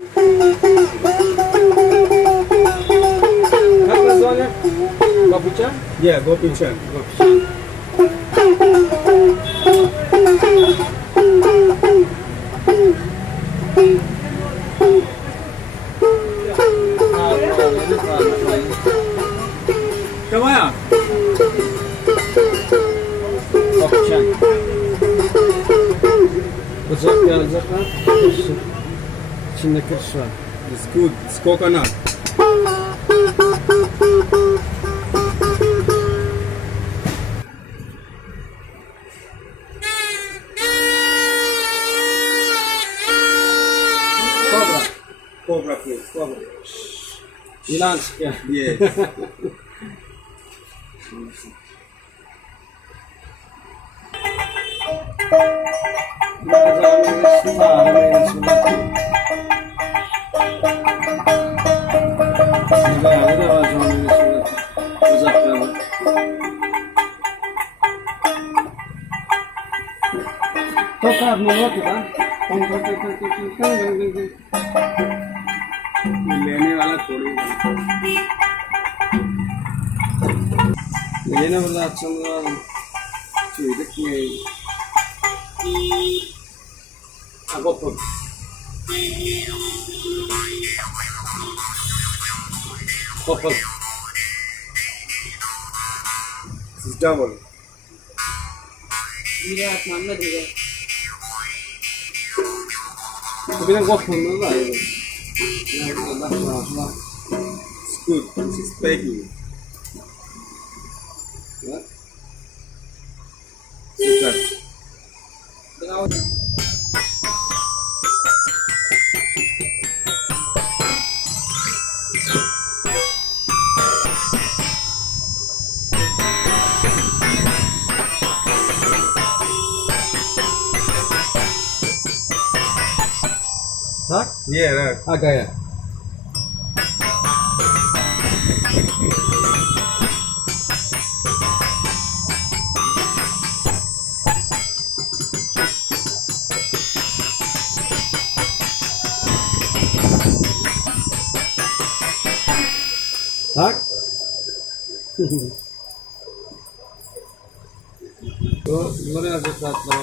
Как назвали? Бабучан? Yeah, Gopichan. Kemana? Bapçan. Bıçak gelecek ha? İçinde kırış var. It's good. It's coconut. Kobra. Cobra please. Cobra. Yılan çıkıyor. Yes. Tokar mı yok lan? लेने वाला थोड़ी Yine burada açılıyor. çeyrek mi? Agopun. Kopun. This is double. Bir atmam da diye. Bu benim kopun da var. It's good. This is packing. Ya. Süper. Tak? Yeah, right. Agaya. Tak? Bu buraya da tatlı.